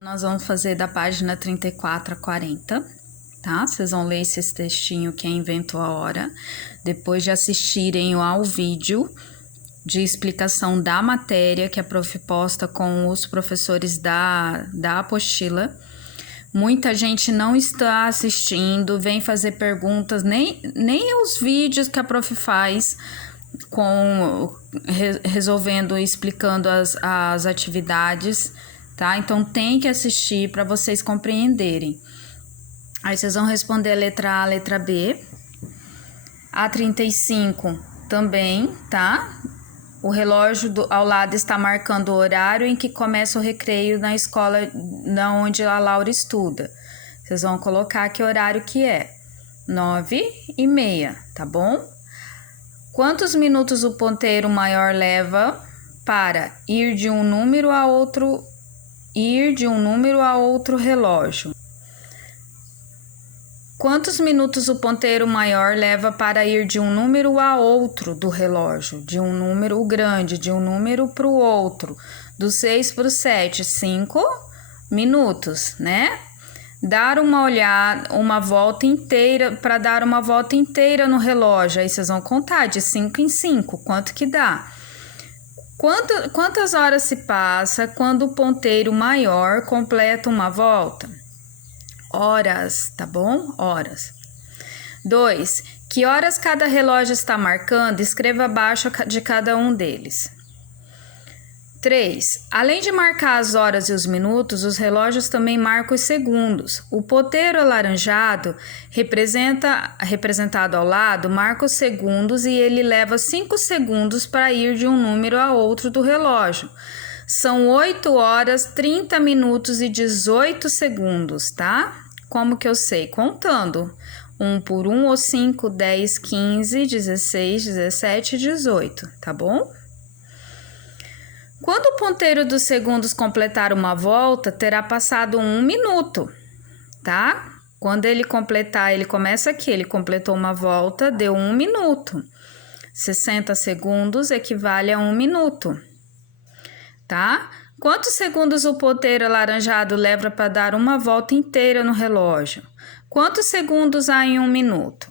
Nós vamos fazer da página 34 a 40, tá? Vocês vão ler esse textinho que é Inventou a Hora, depois de assistirem ao vídeo de explicação da matéria que a prof posta com os professores da apostila. Muita gente não está assistindo, vem fazer perguntas, nem os vídeos que a prof faz resolvendo e explicando as atividades, tá? Então tem que assistir para vocês compreenderem. Aí vocês vão responder a letra A, a letra B. A 35 também, tá? O relógio ao lado está marcando o horário em que começa o recreio na escola onde a Laura estuda. Vocês vão colocar que horário que é. 9h30, tá bom? Quantos minutos o ponteiro maior leva para ir de um número a outro relógio? Quantos minutos o ponteiro maior leva para ir de um número a outro do relógio? De um número grande, de um número para o outro. Do 6 para o 7, 5 minutos, né? Dar uma volta inteira, para dar uma volta inteira no relógio. Aí vocês vão contar de 5 em 5, quanto que dá? Quantas horas se passa quando o ponteiro maior completa uma volta? Horas, tá bom? Horas. 2. Que horas cada relógio está marcando? Escreva abaixo de cada um deles. 3. Além de marcar as horas e os minutos, os relógios também marcam os segundos. O ponteiro alaranjado, representado ao lado, marca os segundos e ele leva 5 segundos para ir de um número a outro do relógio. São 8 horas, 30 minutos e 18 segundos, tá? Como que eu sei? Contando. 1 por 1 ou 5, 10, 15, 16, 17, 18, tá bom? Quando o ponteiro dos segundos completar uma volta, terá passado 1 minuto, tá? Quando ele completar, ele começa aqui, ele completou uma volta, deu 1 minuto. 60 segundos equivale a 1 minuto. Tá? Quantos segundos o ponteiro alaranjado leva para dar uma volta inteira no relógio? Quantos segundos há em 1 minuto?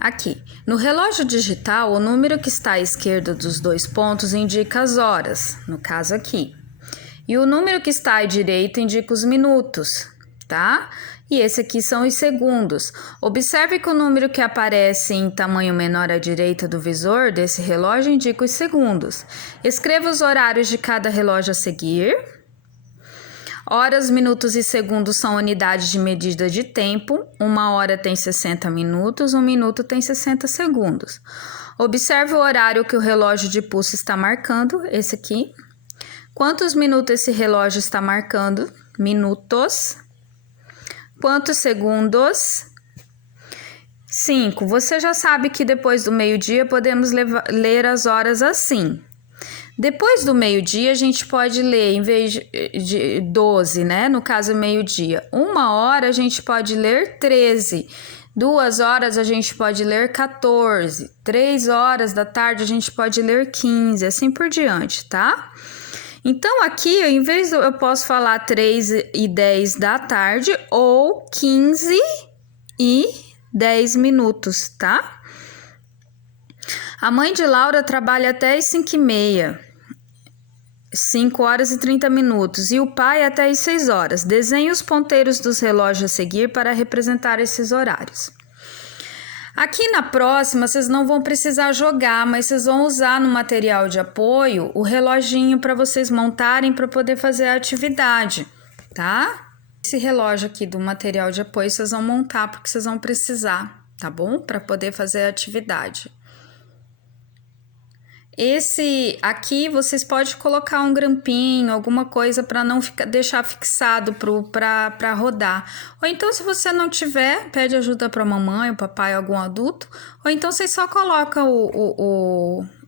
Aqui, no relógio digital, o número que está à esquerda dos 2 pontos indica as horas, no caso aqui. E o número que está à direita indica os minutos, tá? E esse aqui são os segundos. Observe que o número que aparece em tamanho menor à direita do visor desse relógio indica os segundos. Escreva os horários de cada relógio a seguir. Horas, minutos e segundos são unidades de medida de tempo. 1 hora tem 60 minutos, 1 minuto tem 60 segundos. Observe o horário que o relógio de pulso está marcando, esse aqui. Quantos minutos esse relógio está marcando? Minutos. Quantos segundos? 5. Você já sabe que depois do meio-dia podemos ler as horas assim. Depois do meio-dia a gente pode ler, em vez de 12, né? No caso, meio-dia. 1 hora a gente pode ler 13. 2 horas a gente pode ler 14. 3 horas da tarde a gente pode ler 15, assim por diante, tá? Então, aqui, em vez de eu posso falar 3 e 10 da tarde ou 15 e 10 minutos, tá? A mãe de Laura trabalha até as 5h30, 5 horas e 30 minutos, e o pai até as 6 horas. Desenhe os ponteiros dos relógios a seguir para representar esses horários. Aqui na próxima, vocês não vão precisar jogar, mas vocês vão usar no material de apoio o reloginho para vocês montarem para poder fazer a atividade, tá? Esse relógio aqui do material de apoio vocês vão montar porque vocês vão precisar, tá bom? Para poder fazer a atividade. Esse aqui vocês podem colocar um grampinho, alguma coisa para não deixar fixado para rodar. Ou então, se você não tiver, pede ajuda para a mamãe, o papai, algum adulto. Ou então, vocês só colocam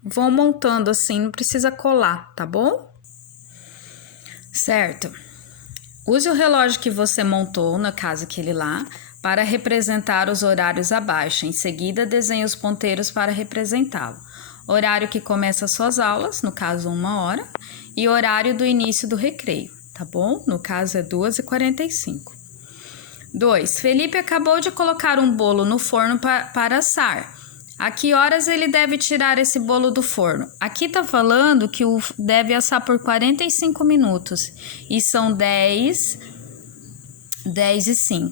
vão montando assim, não precisa colar, tá bom? Certo. Use o relógio que você montou, no caso aquele lá, para representar os horários abaixo. Em seguida, desenhe os ponteiros para representá-lo. Horário que começa as suas aulas, no caso 1 hora, e horário do início do recreio, tá tá bom? No caso é 2h45. 2. Felipe acabou de colocar um bolo no forno para assar. A que horas ele deve tirar esse bolo do forno? Aqui tá falando que deve assar por 45 minutos. E são 10h05.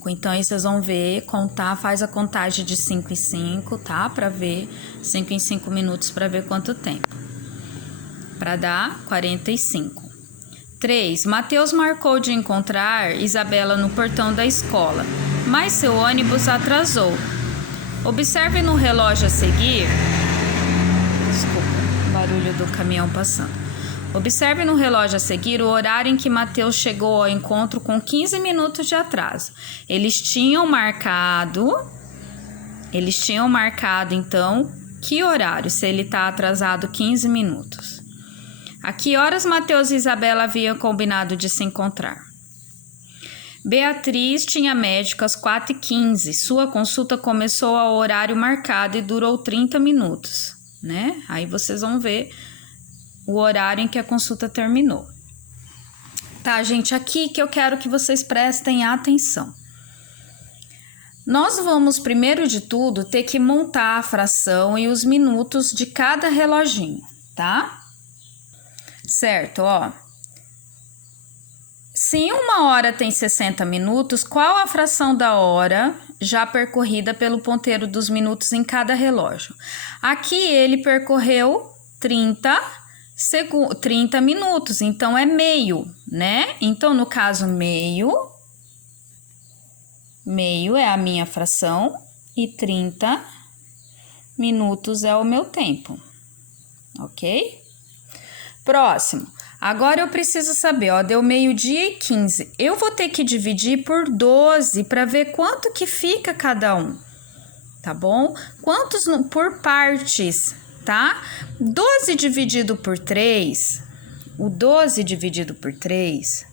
Então, aí vocês vão ver, contar, faz a contagem de 5 em 5, tá? Para ver, 5 em 5 minutos para ver quanto tempo. Para dar 45. 3. Mateus marcou de encontrar Isabela no portão da escola, mas seu ônibus atrasou. Observe no relógio a seguir. Desculpa, o barulho do caminhão passando. Observe no relógio a seguir o horário em que Mateus chegou ao encontro com 15 minutos de atraso. Eles tinham marcado, então, que horário, se ele está atrasado 15 minutos. A que horas Mateus e Isabela haviam combinado de se encontrar? Beatriz tinha médico às 4h15. Sua consulta começou ao horário marcado e durou 30 minutos, né? Aí vocês vão ver o horário em que a consulta terminou. Tá, gente, aqui que eu quero que vocês prestem atenção. Nós vamos, primeiro de tudo, ter que montar a fração e os minutos de cada reloginho, tá? Certo, ó. Se em 1 hora tem 60 minutos, qual a fração da hora já percorrida pelo ponteiro dos minutos em cada relógio? Aqui ele percorreu 30 minutos, então é meio, né? Então, no caso, meio é a minha fração e 30 minutos é o meu tempo, ok? Próximo. Agora eu preciso saber, ó, deu 12h15. Eu vou ter que dividir por 12 para ver quanto que fica cada um, tá bom? Quantos por partes, tá? 12 dividido por 3, o 12 dividido por 3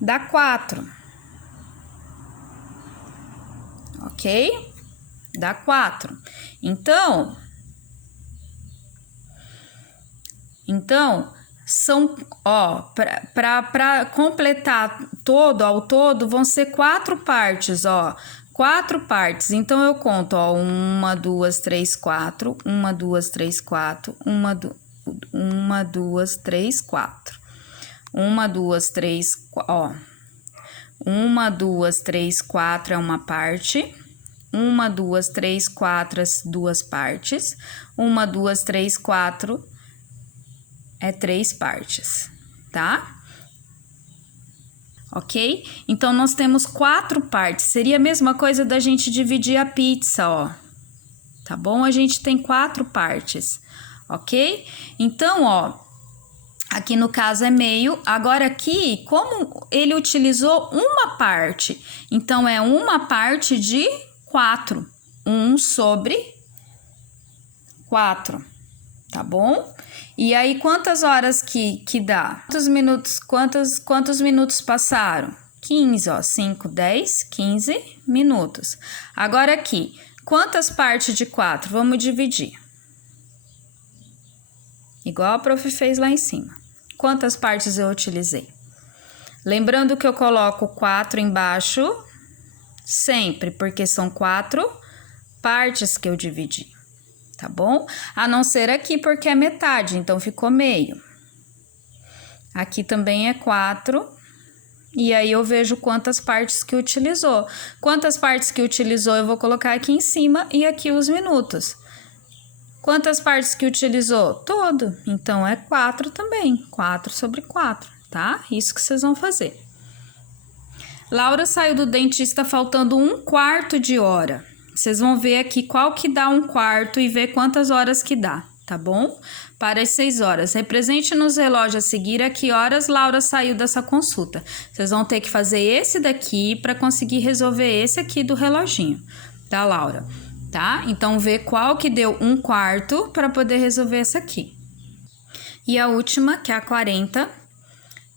dá 4, ok? Dá 4. Então, são, ó, para completar ao todo, vão ser 4 partes, ó. 4 partes. Então, eu conto, ó, 1, 2, 3, 4. 1, 2, 3, 4. 1, 2, 3, 4. 1, 2, 3, ó. 1, 2, 3, 4 é uma parte. 1, 2, 3, 4 as 2 partes. 1, 2, 3, 4 é 3 partes, tá? Ok? Então, nós temos 4 partes. Seria a mesma coisa da gente dividir a pizza, ó. Tá bom? A gente tem 4 partes, ok? Então, ó, aqui no caso é meio. Agora aqui, como ele utilizou uma parte, então é uma parte de 4. 1 sobre 4, tá bom? E aí, quantas horas que dá? Quantos minutos passaram? 15, ó. 5, 10, 15 minutos. Agora aqui, quantas partes de 4? Vamos dividir. Igual a prof fez lá em cima. Quantas partes eu utilizei? Lembrando que eu coloco 4 embaixo sempre, porque são 4 partes que eu dividi. Tá bom? A não ser aqui, porque é metade, então ficou meio. Aqui também é 4. E aí, eu vejo quantas partes que utilizou. Quantas partes que utilizou, eu vou colocar aqui em cima e aqui os minutos. Quantas partes que utilizou? Todo. Então, é 4 também. 4 sobre 4, tá? Isso que vocês vão fazer. Laura saiu do dentista faltando 1/4 de hora. Vocês vão ver aqui qual que dá 1/4 e ver quantas horas que dá, tá bom? Para as 6 horas. Represente nos relógios a seguir a que horas Laura saiu dessa consulta. Vocês vão ter que fazer esse daqui para conseguir resolver esse aqui do reloginho, tá, Laura? Tá? Então, vê qual que deu 1/4 para poder resolver essa aqui. E a última, que é a 40.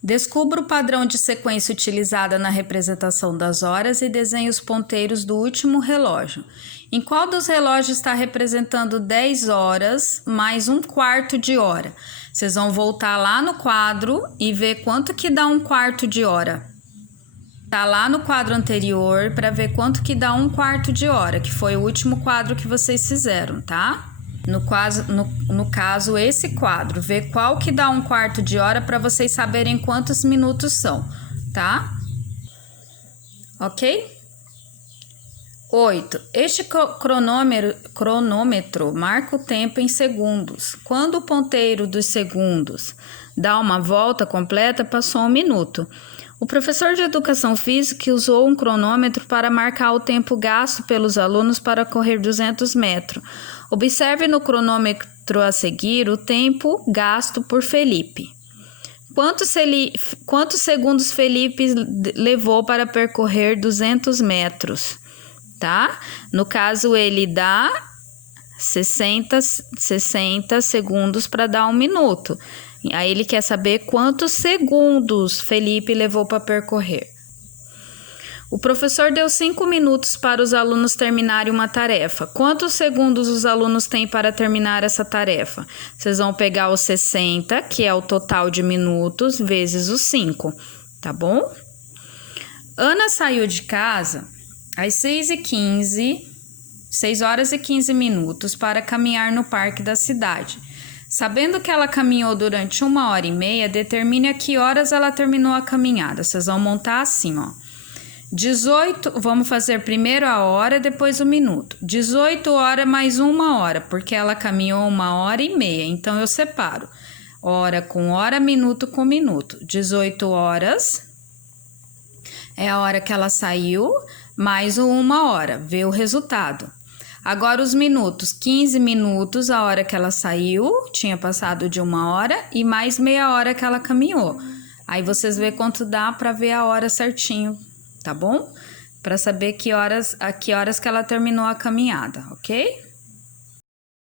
Descubra o padrão de sequência utilizada na representação das horas e desenhe os ponteiros do último relógio. Em qual dos relógios está representando 10 horas mais 1/4 de hora? Vocês vão voltar lá no quadro e ver quanto que dá 1/4 de hora. Tá lá no quadro anterior para ver quanto que dá 1/4 de hora, que foi o último quadro que vocês fizeram, tá? No caso, esse quadro, ver qual que dá 1/4 de hora para vocês saberem quantos minutos são, tá? Ok? 8. Este cronômetro marca o tempo em segundos. Quando o ponteiro dos segundos dá uma volta completa, passou 1 minuto. O professor de Educação Física usou um cronômetro para marcar o tempo gasto pelos alunos para correr 200 metros. Observe no cronômetro a seguir o tempo gasto por Felipe. Quantos segundos Felipe levou para percorrer 200 metros? Tá? No caso, ele dá 60 segundos para dar 1 minuto. Aí ele quer saber quantos segundos Felipe levou para percorrer. O professor deu 5 minutos para os alunos terminarem uma tarefa. Quantos segundos os alunos têm para terminar essa tarefa? Vocês vão pegar os 60, que é o total de minutos, vezes os 5, tá bom? Ana saiu de casa às 6 horas e 15 minutos para caminhar no parque da cidade. Sabendo que ela caminhou durante 1h30, determine a que horas ela terminou a caminhada. Vocês vão montar assim, ó. 18, vamos fazer primeiro a hora, depois o minuto. 18 horas mais 1 hora, porque ela caminhou 1h30. Então, eu separo hora com hora, minuto com minuto. 18 horas é a hora que ela saiu, mais 1 hora. Vê o resultado. Agora, os minutos. 15 minutos a hora que ela saiu, tinha passado de 1 hora, e mais meia hora que ela caminhou. Aí, vocês vê quanto dá para ver a hora certinho. Tá bom? Para saber a que horas que ela terminou a caminhada, ok?